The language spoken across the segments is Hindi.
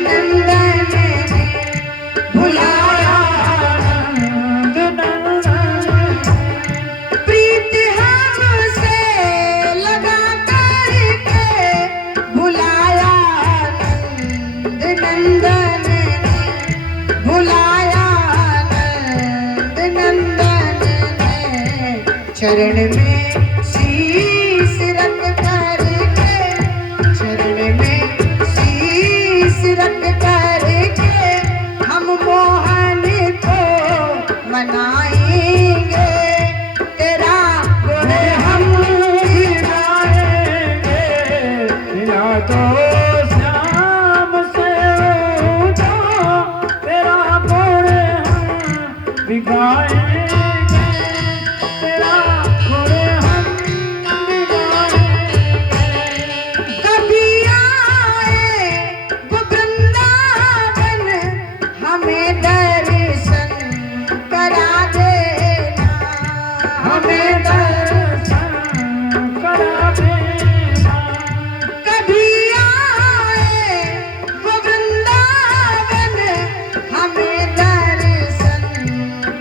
नंदन ने भुलाया नंद नंदन। प्रीत हमसे लगा करके भुलाया नंद नंदन ने भुलाया नंद नंदन ने। चरण में शीश रख करके चरण में शीश रख करके हम मोहन को मनाएंगे। तेरा गुण हम गिनाएंगे। मिला तो श्याम से उठो, तेरा गुण हम बिगाएंगे। तेरा गुण हम बिगाएंगे। कभी आए वो वृंदावन हमें दर्शन करा देना। हमें दर्शन करा देना। कभी आए वो वृंदावन हमें दर्शन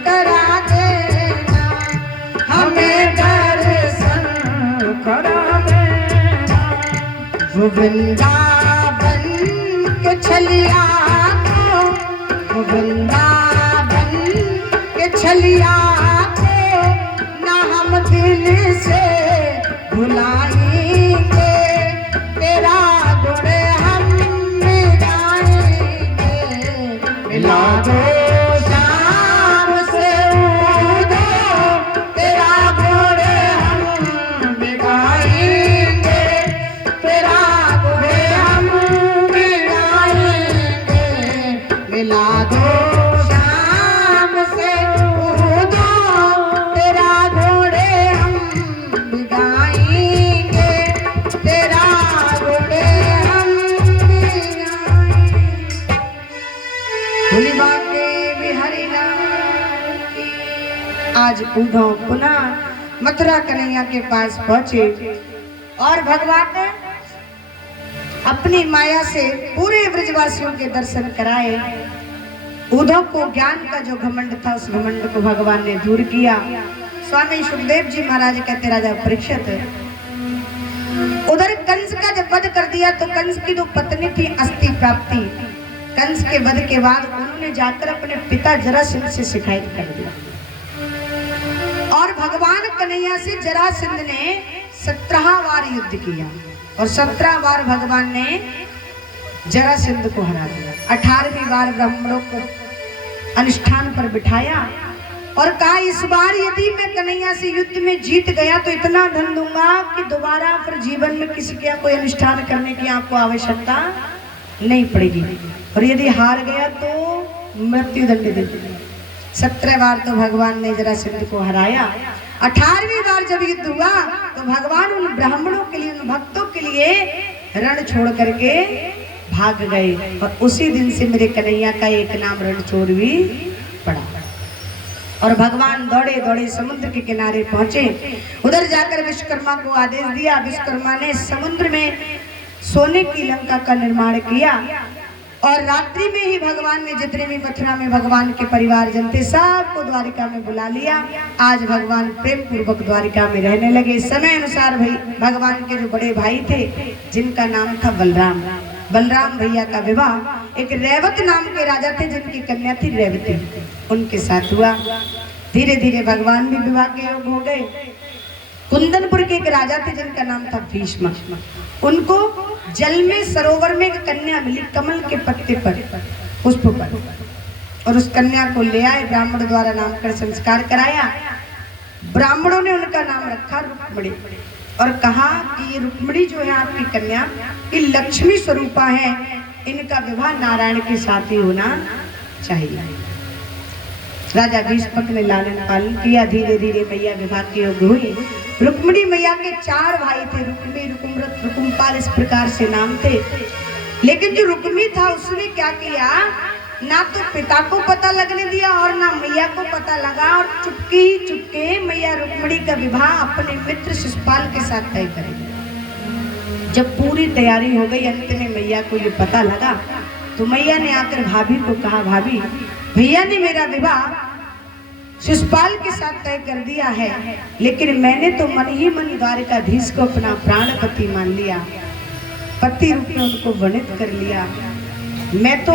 करा देना। हमें दर्शन करा देना। वो वृंदावन के छलिया को वो वृंदावन के छलिया को ना हम दिल से भुलाएंगे। तेरा गुण हम गाएंगे। मिला दो शाम से उदो, तेरा गुण हम गाएंगे। तेरा गुण हम गाएंगे। मिला दो शाम से उदो, तेरा गुण हम गाएंगे। तेरा गुण हम गाएंगे। भोले बांके बिहारी लाल की। आज उद्धव पुनः मथुरा कन्हैया के पास पहुंचे और भगवान ने अपनी माया से पूरे ब्रजवासियों के दर्शन कराए। उद्धव को ज्ञान का जो घमंड था उस घमंड को भगवान ने दूर किया। स्वामी सुखदेव जी महाराज कहते राजा परीक्षित उधर कंस का जब वध कर दिया तो कंस की जो पत्नी थी अस्थि प्राप्ति, कंस के वध के बाद उन्होंने जाकर अपने पिता जरासंध से शिकायत कर दिया और भगवान कन्हैया से जरासंध ने 17 बार युद्ध किया और 17 बार भगवान ने जरासंध को हरा दिया। 18वीं बार ब्राह्मणों को अनुष्ठान पर बिठाया और कहा इस बार यदि मैं कन्हैया से युद्ध में जीत गया तो इतना धन दूंगा कि दोबारा फिर जीवन में किसी के कोई अनुष्ठान करने की आपको आवश्यकता नहीं पड़ेगी, और यदि हार गया तो मृत्यु दंड दे देंगे। 17 बार तो भगवान ने जरासंध को हराया। 18वीं बार जब युद्ध हुआ तो भगवान उन ब्राह्मणों के लिए, उन भक्तों के लिए रण छोड़ करके भाग गए और उसी दिन से मेरे कन्हैया का एक नाम रणछोड़ भी पड़ा। और भगवान दौड़े दौड़े समुद्र के किनारे पहुंचे। उधर जाकर विश्वकर्मा को आदेश दिया। विश्वकर्मा ने समुद्र में सोने की लंका का निर्माण किया और रात्रि में ही भगवान ने जितने भी मथुरा में भगवान के परिवार जन थे सबको द्वारिका में बुला लिया। आज भगवान प्रेम पूर्वक द्वारिका में रहने लगे। समय अनुसार भाई भगवान के जो बड़े भाई थे जिनका नाम था बलराम, बलराम भैया का विवाह एक रेवत नाम के राजा थे जिनकी कन्या थी रेवती, उनके साथ हुआ। धीरे धीरे भगवान भी विवाह के योग हो गए। कुंदनपुर के एक राजा थे जिनका नाम था भीष्म, उनको जल में सरोवर में एक कन्या मिली कमल के पत्ते पर, पुष्प पर, और उस कन्या को ले आए। ब्राह्मण द्वारा नामकरण संस्कार कराया। ब्राह्मणों ने उनका नाम रखा रुक्मिणी और कहा कि ये रुक्मिणी जो है आपकी कन्या ये लक्ष्मी स्वरूपा है, इनका विवाह नारायण के साथ ही होना चाहिए। राजा भीष्मक ने लालन पालन किया। धीरे धीरे मैया विवाह के योग्य हुई। रुक्मिणी मैया के 4 भाई थे, रुक्मी, रुकुमरत, रुकुमपाल, इस प्रकार से नाम थे। लेकिन जो रुक्मी था उसने क्या किया, ना तो पिता को पता लगने दिया और ना मैया को पता लगा, और चुपके ही चुपके मैया रुक्मिणी का विवाह अपने मित्र शिशुपाल के साथ तय करेंगे। जब पूरी तैयारी हो गई, अंत में मैया को ये पता लगा तो मैया ने आकर भाभी को कहा, भाभी भैया ने मेरा विवाह शिशुपाल के साथ तय कर दिया है, लेकिन मैंने तो मन ही मन द्वारकाधीश को अपना प्राणपति मान लिया, पति रूप में उनको वर्णित कर लिया। मैं तो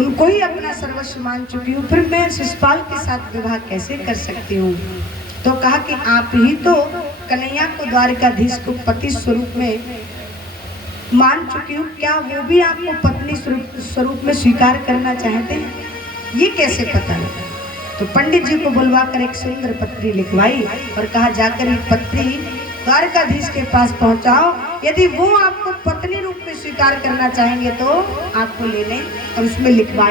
उनको ही अपना सर्वस्व मान चुकी हूँ, फिर मैं शिशुपाल के साथ विवाह कैसे कर सकती हूँ। तो कहा कि आप ही तो कन्हैया को द्वारकाधीश को पति स्वरूप में मान चुकी हूँ, क्या वो भी आपको पत्नी स्वरूप में स्वीकार करना चाहते हैं? ये कैसे पता लगा? तो पंडित जी को बुलवा कर एक सुंदर पत्री लिखवाई और कहा जाकर ये पत्री द्वारकाधीश के पास पहुंचाओ, यदि वो आपको पत्नी रूप में स्वीकार करना चाहेंगे तो आपको ले लें। और उसमें लिखवाया